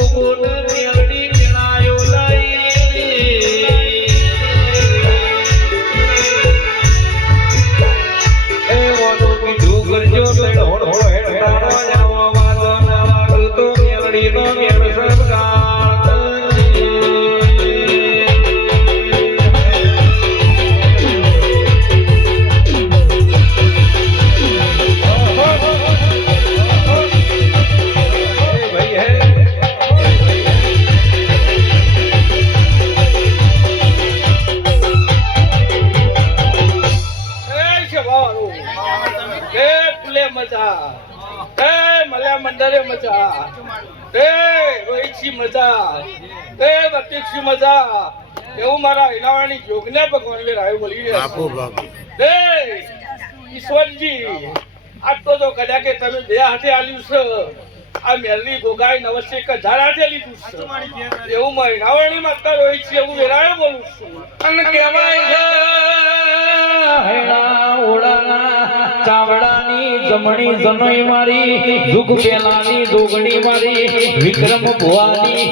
જોગોને મેલડી એ શવાળો એ ફૂલે મજા. એ મલ્યા મંડરે મજા. એ રોહિતસી મજા. એ પ્રતિક્ષી મજા. એવું મારા હિલાવાણી જોગને ભગવાન લે રાય બોલી રહ્યા બાપુ બાપુ. છે ઈશ્વરજી આજ તો જો કદાચ કે તમે બે હાથે આલ્યું છે. આ મેલની ગોગાઈ નવસે એક હજાર લીધું છે. એવું મહિનાવાણી છે એવું વેરાયો બોલું છું. કેવાય કહેવાય છે. ચાવડાની જમણી જનોઈ મારી દુખ પેલાની દોગણી મારી વિક્રમ ભુવાની